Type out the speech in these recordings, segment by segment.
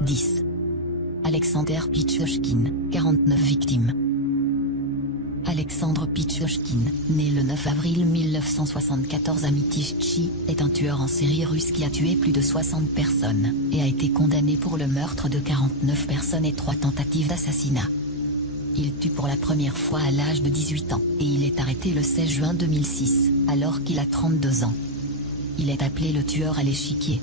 10. Alexander Pichochkin, 49 victimes. Alexandre Pichochkin, né le 9 avril 1974 à Mytishchi, est un tueur en série russe qui a tué plus de 60 personnes, et a été condamné pour le meurtre de 49 personnes et 3 tentatives d'assassinat. Il tue pour la première fois à l'âge de 18 ans, et il est arrêté le 16 juin 2006, alors qu'il a 32 ans. Il est appelé le tueur à l'échiquier.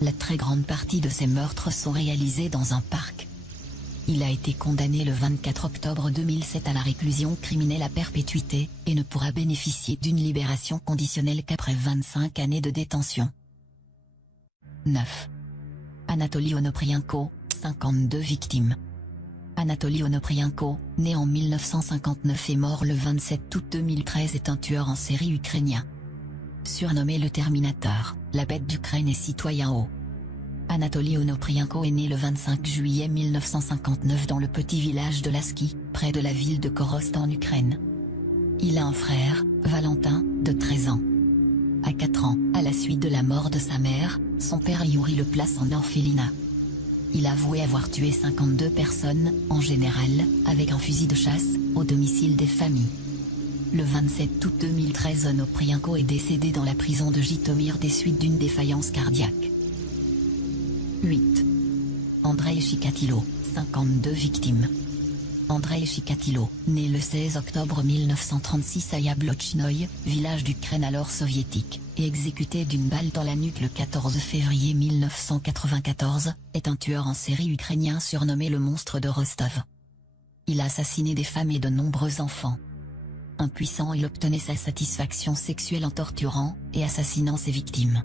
La très grande partie de ses meurtres sont réalisés dans un parc. Il a été condamné le 24 octobre 2007 à la réclusion criminelle à perpétuité, et ne pourra bénéficier d'une libération conditionnelle qu'après 25 années de détention. 9. Anatoly Onoprienko, 52 victimes. Anatoly Onoprienko, né en 1959 et mort le 27 août 2013 est un tueur en série ukrainien. Surnommé le Terminator, la bête d'Ukraine et citoyen O. Anatoly Onoprienko est né le 25 juillet 1959 dans le petit village de Lasky, près de la ville de Korost en Ukraine. Il a un frère, Valentin, de 13 ans. À 4 ans, à la suite de la mort de sa mère, son père Yuri le place en orphelinat. Il a avoué avoir tué 52 personnes, en général, avec un fusil de chasse, au domicile des familles. Le 27 août 2013 Onoprienko est décédé dans la prison de Jitomir des suites d'une défaillance cardiaque. 8. Andrei Chikatilo, 52 victimes. Andrei Chikatilo, né le 16 octobre 1936 à Yablotchnoï, village d'Ukraine alors soviétique, et exécuté d'une balle dans la nuque le 14 février 1994, est un tueur en série ukrainien surnommé le monstre de Rostov. Il a assassiné des femmes et de nombreux enfants. Impuissant, il obtenait sa satisfaction sexuelle en torturant et assassinant ses victimes.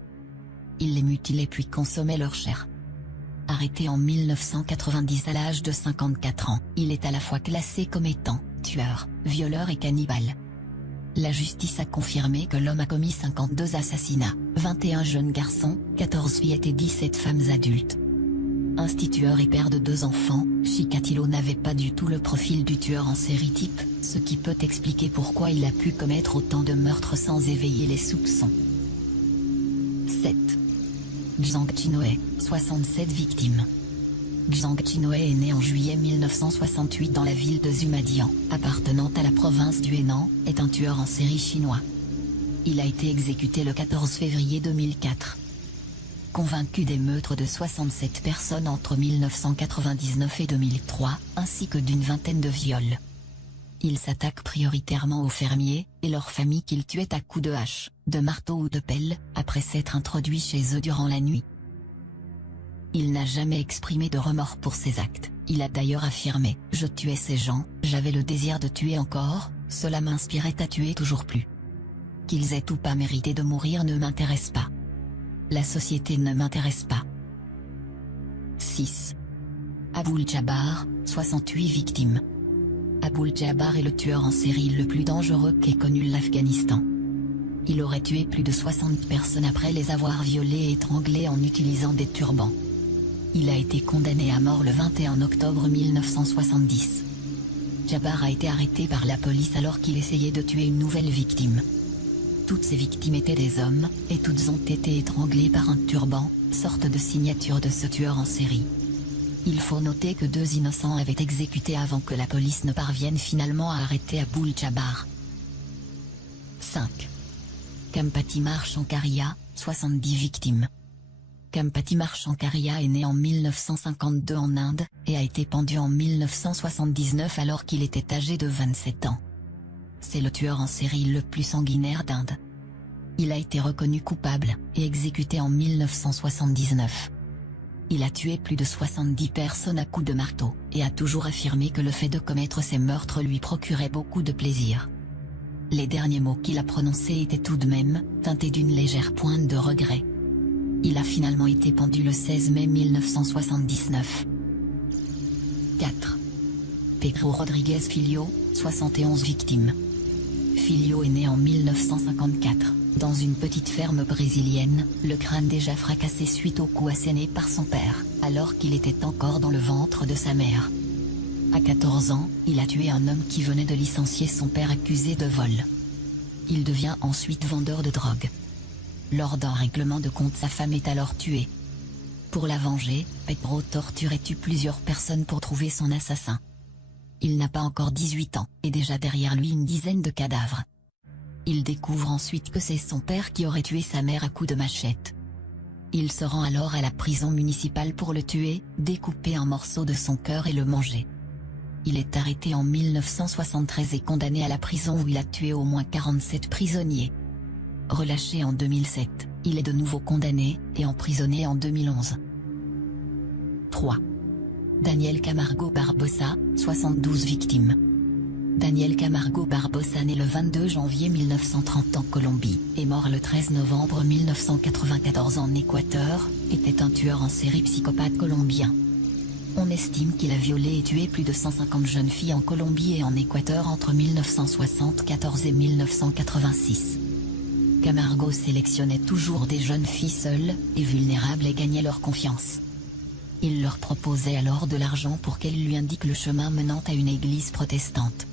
Il les mutilait puis consommait leur chair. Arrêté en 1990 à l'âge de 54 ans, il est à la fois classé comme étant tueur, violeur et cannibale. La justice a confirmé que l'homme a commis 52 assassinats, 21 jeunes garçons, 14 fillettes et 17 femmes adultes. Instituteur et père de 2 enfants, Chikatilo n'avait pas du tout le profil du tueur en série type, ce qui peut expliquer pourquoi il a pu commettre autant de meurtres sans éveiller les soupçons. 7. Zhang Chinoe, 67 victimes. Zhang Chinoe est né en juillet 1968 dans la ville de Zhumadian, appartenant à la province du Henan, est un tueur en série chinois. Il a été exécuté le 14 février 2004. Convaincu des meurtres de 67 personnes entre 1999 et 2003, ainsi que d'une vingtaine de viols. Il s'attaque prioritairement aux fermiers et leurs familles qu'il tuait à coups de hache, de marteau ou de pelle, après s'être introduit chez eux durant la nuit. Il n'a jamais exprimé de remords pour ses actes. Il a d'ailleurs affirmé « Je tuais ces gens, j'avais le désir de tuer encore, cela m'inspirait à tuer toujours plus. Qu'ils aient ou pas mérité de mourir ne m'intéresse pas. La société ne m'intéresse pas. » 6. Aboul Jabbar, 68 victimes. Aboul Jabbar est le tueur en série le plus dangereux qu'ait connu l'Afghanistan. Il aurait tué plus de 60 personnes après les avoir violées et étranglées en utilisant des turbans. Il a été condamné à mort le 21 octobre 1970. Jabbar a été arrêté par la police alors qu'il essayait de tuer une nouvelle victime. Toutes ces victimes étaient des hommes, et toutes ont été étranglées par un turban, sorte de signature de ce tueur en série. Il faut noter que 2 innocents avaient exécuté avant que la police ne parvienne finalement à arrêter Aboul Jabbar. 5. Kampatimar Shankaria, 70 victimes. Kampatimar Shankaria est né en 1952 en Inde, et a été pendu en 1979 alors qu'il était âgé de 27 ans. C'est le tueur en série le plus sanguinaire d'Inde. Il a été reconnu coupable, et exécuté en 1979. Il a tué plus de 70 personnes à coups de marteau, et a toujours affirmé que le fait de commettre ces meurtres lui procurait beaucoup de plaisir. Les derniers mots qu'il a prononcés étaient tout de même, teintés d'une légère pointe de regret. Il a finalement été pendu le 16 mai 1979. 4. Pedro Rodriguez Filho, 71 victimes. Filho est né en 1954, dans une petite ferme brésilienne, le crâne déjà fracassé suite au coup asséné par son père, alors qu'il était encore dans le ventre de sa mère. À 14 ans, il a tué un homme qui venait de licencier son père accusé de vol. Il devient ensuite vendeur de drogue. Lors d'un règlement de compte, sa femme est alors tuée. Pour la venger, Pedro torture et tue plusieurs personnes pour trouver son assassin. Il n'a pas encore 18 ans, et déjà derrière lui une dizaine de cadavres. Il découvre ensuite que c'est son père qui aurait tué sa mère à coups de machette. Il se rend alors à la prison municipale pour le tuer, découper un morceau de son cœur et le manger. Il est arrêté en 1973 et condamné à la prison où il a tué au moins 47 prisonniers. Relâché en 2007, il est de nouveau condamné et emprisonné en 2011. 3. Daniel Camargo Barbosa, 72 victimes. Daniel Camargo Barbosa, né le 22 janvier 1930 en Colombie, et mort le 13 novembre 1994 en Équateur, était un tueur en série psychopathe colombien. On estime qu'il a violé et tué plus de 150 jeunes filles en Colombie et en Équateur entre 1974 et 1986. Camargo sélectionnait toujours des jeunes filles seules et vulnérables et gagnait leur confiance. Il leur proposait alors de l'argent pour qu'elles lui indiquent le chemin menant à une église protestante.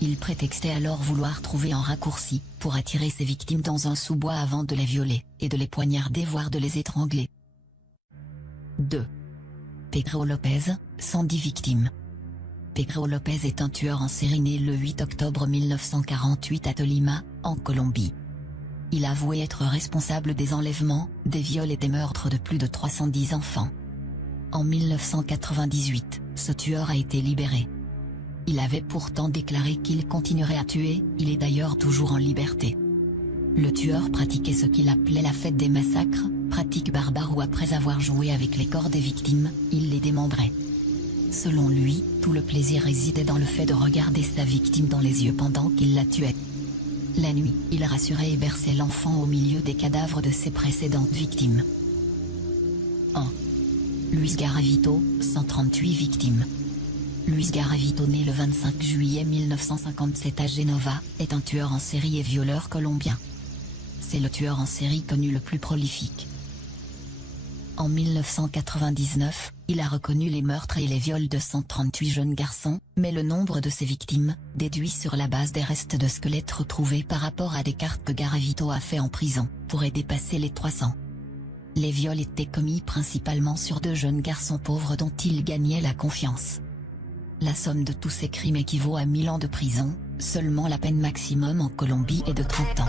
Il prétextait alors vouloir trouver un raccourci pour attirer ses victimes dans un sous-bois avant de les violer et de les poignarder, voire de les étrangler. 2. Pedro Lopez, 110 victimes. Pedro Lopez est un tueur en série né le 8 octobre 1948 à Tolima, en Colombie. Il a avoué être responsable des enlèvements, des viols et des meurtres de plus de 310 enfants. En 1998, ce tueur a été libéré. Il avait pourtant déclaré qu'il continuerait à tuer, il est d'ailleurs toujours en liberté. Le tueur pratiquait ce qu'il appelait la fête des massacres, pratique barbare où après avoir joué avec les corps des victimes, il les démembrait. Selon lui, tout le plaisir résidait dans le fait de regarder sa victime dans les yeux pendant qu'il la tuait. La nuit, il rassurait et berçait l'enfant au milieu des cadavres de ses précédentes victimes. 1. Luis Garavito, 138 victimes. Luis Garavito, né le 25 juillet 1957 à Genova, est un tueur en série et violeur colombien. C'est le tueur en série connu le plus prolifique. En 1999, il a reconnu les meurtres et les viols de 138 jeunes garçons, mais le nombre de ses victimes, déduit sur la base des restes de squelettes retrouvés par rapport à des cartes que Garavito a fait en prison, pourrait dépasser les 300. Les viols étaient commis principalement sur de jeunes garçons pauvres dont il gagnait la confiance. La somme de tous ces crimes équivaut à 1000 ans de prison, seulement la peine maximum en Colombie est de 30 ans.